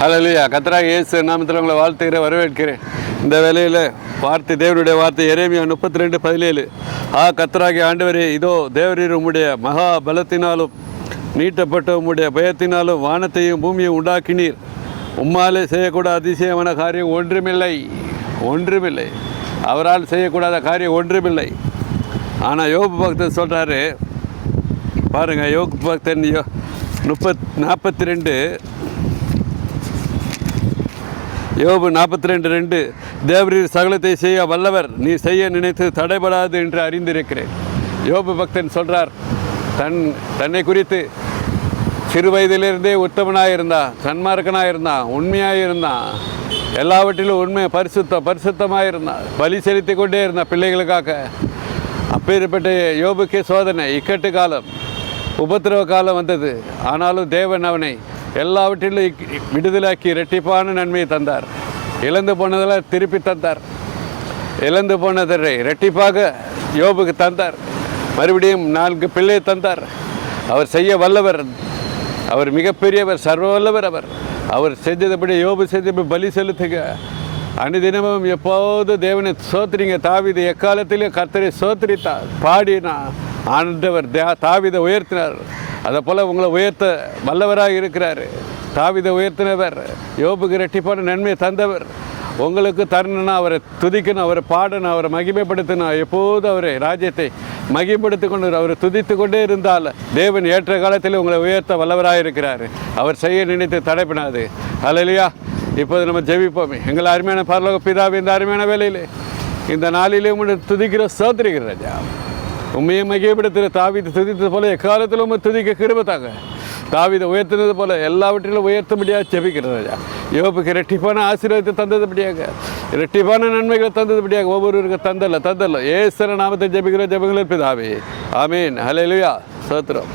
ஹல்லேலூயா. கர்த்தராகிய இயேசு நாமத்தில் உங்களை வாழ்த்துகிறேன், வரவேற்கிறேன். இந்த வேளையில் வார்த்தை, தேவனுடைய வார்த்தை எரேமியா 32:17. கர்த்தராகிய ஆண்டவரே, இதோ தேவரீர் உம்முடைய மகா பலத்தினாலும் நீட்டப்பட்ட உம்முடைய பயத்தினாலும் வானத்தையும் பூமியையும் உண்டாக்கினீர். உம்மாலே செய்யக்கூடாத அதிசயமான காரியம் ஒன்றுமில்லை. அவரால் செய்யக்கூடாத காரியம் ஒன்றுமில்லை. ஆனால் யோபு பக்தன் சொல்கிறாரு பாருங்கள், யோபு பக்தன் 42 யோபு 42:2. தேவரீர் சகலத்தை செய்ய வல்லவர், நீ செய்ய நினைத்து தடைபடாது என்று அறிந்திருக்கிறேன். யோபு பக்தன் சொல்கிறார், தன்னை குறித்து சிறு வயதிலிருந்தே உத்தமனாக இருந்தான், சன்மார்க்கனாக இருந்தான், உண்மையாக இருந்தான், எல்லாவற்றிலும் உண்மை பரிசுத்தமாக இருந்தான், பலி செலுத்தி கொண்டே இருந்தான் பிள்ளைகளுக்காக. அப்பேற்பட்ட யோபுக்கே சோதனை, இக்கட்டு காலம், உபத்திரவ காலம் வந்தது. ஆனாலும் தேவன் அவனை எல்லாவற்றிலும் விடுதலாக்கி இரட்டிப்பான நன்மையை தந்தார். இழந்து போனதெல்லாம் திருப்பி தந்தார். இழந்து போனதை இரட்டிப்பாக யோபுக்கு தந்தார். மறுபடியும் 4 பிள்ளை தந்தார். அவர் செய்ய வல்லவர், அவர் மிகப்பெரியவர், சர்வ வல்லவர். அவர் செஞ்சதுபடி யோபு செஞ்சபடி பலி செலுத்துக. அனுதினமும் எப்போது தேவனை சோத்திரிங்க. தாவீது எக்காலத்திலும் கர்த்தரை சோத்திரித்தார், பாடினா. ஆண்டவர் தாவீதை உயர்த்தினார். அதை போல் உங்களை உயர்த்த வல்லவராக இருக்கிறார். தாவீதை உயர்த்தினவர், யோபுக்கு இரட்டிப்பான நன்மையை தந்தவர். உங்களுக்கு தரணும்னா அவரை துதிக்கணும், அவரை பாடணும், அவரை மகிமைப்படுத்தணும். எப்போதும் அவரை ராஜ்யத்தை மகிமைப்படுத்தி கொண்டு அவரை துதித்து கொண்டே இருந்தால் தேவன் ஏற்ற காலத்தில் உங்களை உயர்த்த வல்லவராக இருக்கிறார். அவர் செய்ய நினைத்து தடைப்படாது. ஹல்லேலூயா. இப்போது நம்ம ஜெபிப்போமே. எங்கள் அருமையான பரலோக பிதாவே, இந்த அருமையான வேலையிலே இந்த நாளிலே உங்களை துதிக்கிற சோத்திரிக்கிற ராஜா, உண்மையை மகிமைப்படுத்துகிற தாவீதை துதித்தது போல எக்காலத்தில் உண்மை துதிக்க கிருபைத்தாங்க. தாவீதை உயர்த்தினது போல எல்லாவற்றிலும் உயர்த்தும்படியாக ஜெபிக்கிற ராஜா. யோபுக்கு இரட்டிப்பான ஆசீர்வாதத்தை தந்ததுபடியாக, இரட்டிப்பான நன்மைகளை தந்ததுபடியாக ஒவ்வொருவருக்கு தந்தல்ல. ஏசுவின் நாமத்தை ஜெபிக்கிற ஜெபங்களில் பிதாவே, ஆமீன். ஹல்லேலூயா. ஸ்தோத்திரம்.